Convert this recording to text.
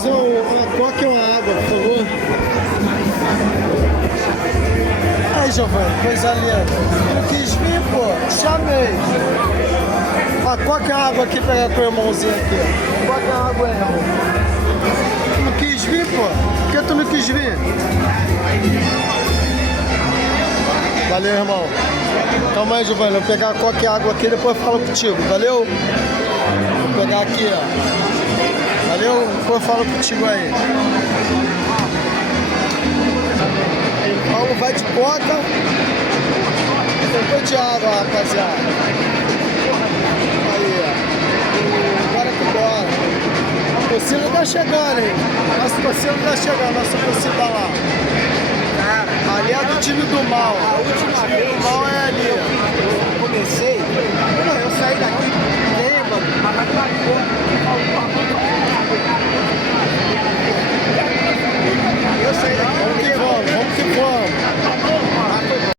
fazer uma coca e uma água, por favor. Aí, Giovanni, coisa linda. Não quis vir, pô? Chamei. A coca e a água aqui, pegar com o irmãozinho aqui. Coca e a água aí, irmão. Tu não quis vir, pô? Por que tu não quis vir? Valeu, irmão. Calma aí, Giovanni. Vou pegar a coca e a água aqui e depois eu falo contigo. Valeu? Vou pegar aqui, ó. Valeu? Depois eu falo contigo aí. Paulo vai de coca. Depois de água, rapaziada. Aí, ó. Bora que bora. A torcida tá chegando, hein? Nossa torcida tá chegando. Nossa torcida lá. Ali é do time do mal. A última vez o mal é ali. Eu comecei. Eu saí daqui bêbado. Eu saí daqui. Vamos que vamos, vamos que vamos.